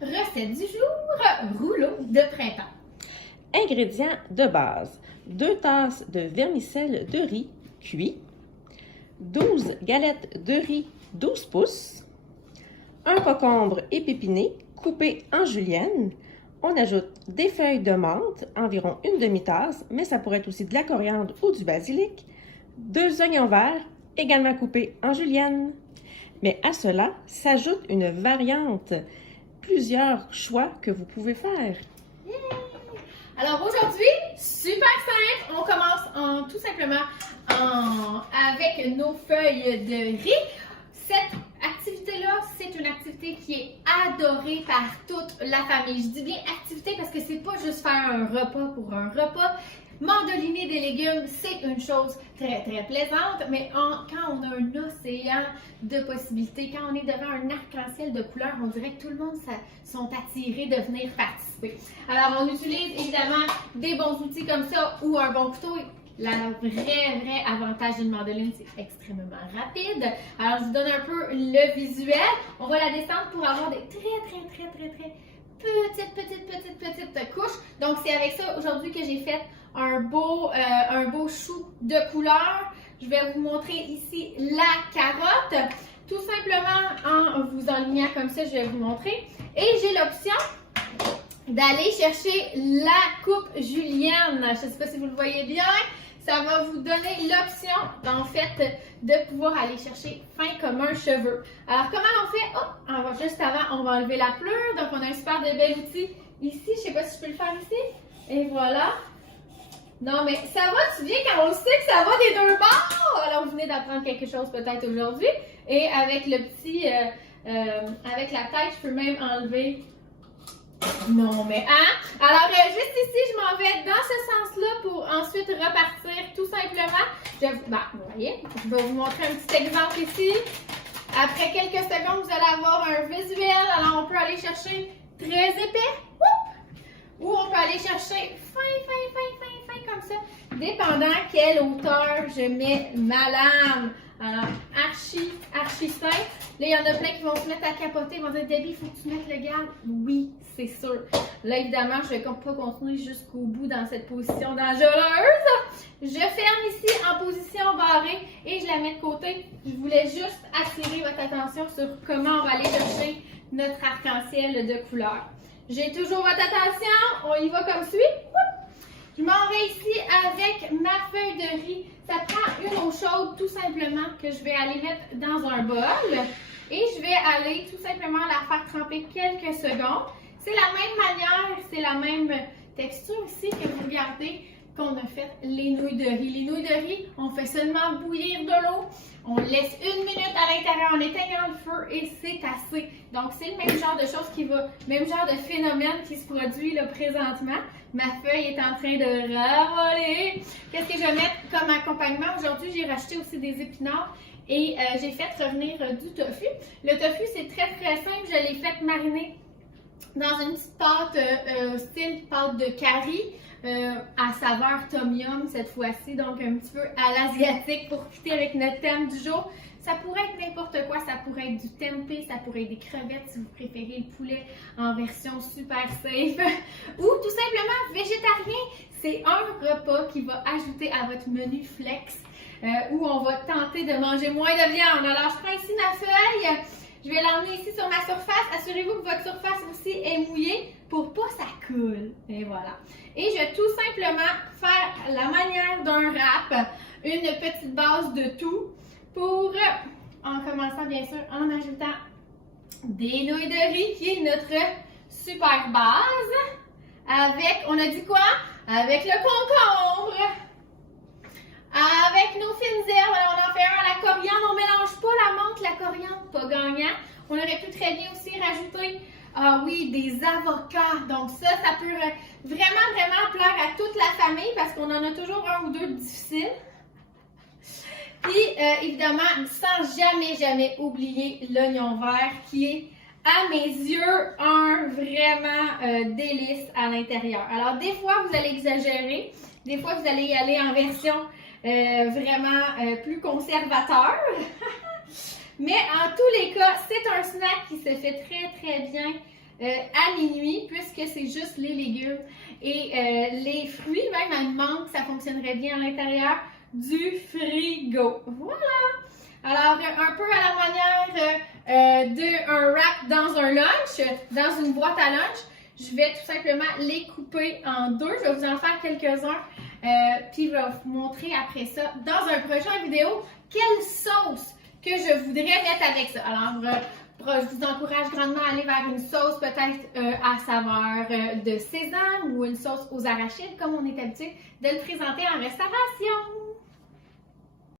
Recette du jour, rouleau de printemps. Ingrédients de base. 2 tasses de vermicelle de riz cuit, 12 galettes de riz 12 pouces, un concombre épipiné coupé en julienne. On ajoute des feuilles de menthe, environ une demi-tasse, mais ça pourrait être aussi de la coriandre ou du basilic, 2 oignons verts, également coupés en julienne. Mais à cela s'ajoute une variante, plusieurs choix que vous pouvez faire. Yeah! Alors aujourd'hui, super simple, on commence tout simplement avec nos feuilles de riz. Cette activité-là, c'est une activité qui est adorée par toute la famille. Je dis bien activité parce que c'est pas juste faire un repas pour un repas. Mandoliner des légumes, c'est une chose très très plaisante, mais quand on a un océan de possibilités, quand on est devant un arc-en-ciel de couleurs, on dirait que tout le monde sont attirés de venir participer. Alors on utilise évidemment des bons outils comme ça ou un bon couteau. Le vrai avantage d'une mandoline, c'est extrêmement rapide. Alors je vous donne un peu le visuel. On va la descendre pour avoir des très petites couches. Donc c'est avec ça aujourd'hui que j'ai fait un beau chou de couleur. Je vais vous montrer ici la carotte. Tout simplement en vous enlignant comme ça, je vais vous montrer. Et j'ai l'option d'aller chercher la coupe julienne. Je ne sais pas si vous le voyez bien. Ça va vous donner l'option, en fait, de pouvoir aller chercher fin comme un cheveu. Alors, comment on fait? Juste avant, on va enlever la pleure. Donc, on a un super de bel outil ici. Je ne sais pas si je peux le faire ici. Et voilà. Non, mais ça va, tu viens quand on sait que ça va des deux bords. Alors, vous venez d'apprendre quelque chose peut-être aujourd'hui. Et avec le petit, avec la tête, je peux même enlever. Non, mais hein? Alors, juste ici, je m'en vais dans ce sens-là pour ensuite repartir tout simplement. Vous voyez, je vais vous montrer un petit exemple ici. Après quelques secondes, vous allez avoir un visuel. Alors, on peut aller chercher très épais. Ou on peut aller chercher fin comme ça. Dépendant quelle hauteur je mets ma lame. Alors, archi simple. Là, il y en a plein qui vont se mettre à capoter. Ils vont dire, Debbie, il faut que tu mettes le garde. Oui, c'est sûr. Là, évidemment, je ne vais pas continuer jusqu'au bout dans cette position dangereuse. Je ferme ici en position barrée et je la mets de côté. Je voulais juste attirer votre attention sur comment on va aller chercher notre arc-en-ciel de couleurs. J'ai toujours votre attention. On y va comme suit. Je m'en vais ici avec ma feuille de riz. Ça prend une eau chaude tout simplement que je vais aller mettre dans un bol. Et je vais aller tout simplement la faire tremper quelques secondes. C'est la même manière, c'est la même texture ici que vous regardez qu'on a fait les nouilles de riz. Les nouilles de riz, on fait seulement bouillir de l'eau. On laisse 1 minute à l'intérieur en éteignant le feu et c'est assez. Donc, c'est le même genre de chose même genre de phénomène qui se produit là, présentement. Ma feuille est en train de ravoler. Qu'est-ce que je vais mettre comme accompagnement? Aujourd'hui, j'ai racheté aussi des épinards et j'ai fait revenir du tofu. Le tofu, c'est très simple. Je l'ai fait mariner dans une petite pâte style pâte de curry. À saveur tom yum cette fois-ci, donc un petit peu à l'asiatique pour quitter avec notre thème du jour. Ça pourrait être n'importe quoi, ça pourrait être du tempeh, ça pourrait être des crevettes si vous préférez le poulet en version super safe ou tout simplement végétarien. C'est un repas qui va ajouter à votre menu flex où on va tenter de manger moins de viande. Alors je prends ici ma feuille. Je vais l'emmener ici sur ma surface. Assurez-vous que votre surface aussi est mouillée pour pas que ça coule. Et voilà. Et je vais tout simplement faire la manière d'un wrap, une petite base de tout pour, en commençant bien sûr en ajoutant des nouilles de riz qui est notre super base. Avec, on a dit quoi? Avec le concombre. Avec nos fines herbes, alors on en fait un à la coriandre, on ne mélange pas la menthe, la coriandre, pas gagnant. On aurait pu très bien aussi rajouter, des avocats. Donc ça peut vraiment plaire à toute la famille parce qu'on en a toujours un ou deux difficiles. Puis évidemment, sans jamais oublier l'oignon vert qui est, à mes yeux, un vraiment délice à l'intérieur. Alors des fois, vous allez exagérer. Des fois, vous allez y aller en version plus conservateur. Mais en tous les cas, c'est un snack qui se fait très bien à minuit, puisque c'est juste les légumes et les fruits, même une mangue, ça fonctionnerait bien à l'intérieur du frigo. Voilà! Alors, un peu à la manière d'un wrap dans un lunch, dans une boîte à lunch, je vais tout simplement les couper en deux. Je vais vous en faire quelques-uns, puis je vais vous montrer après ça, dans un prochain vidéo, quelle sauce que je voudrais mettre avec ça. Alors, je vous encourage grandement à aller vers une sauce peut-être à saveur de sésame ou une sauce aux arachides, comme on est habitué de le présenter en restauration.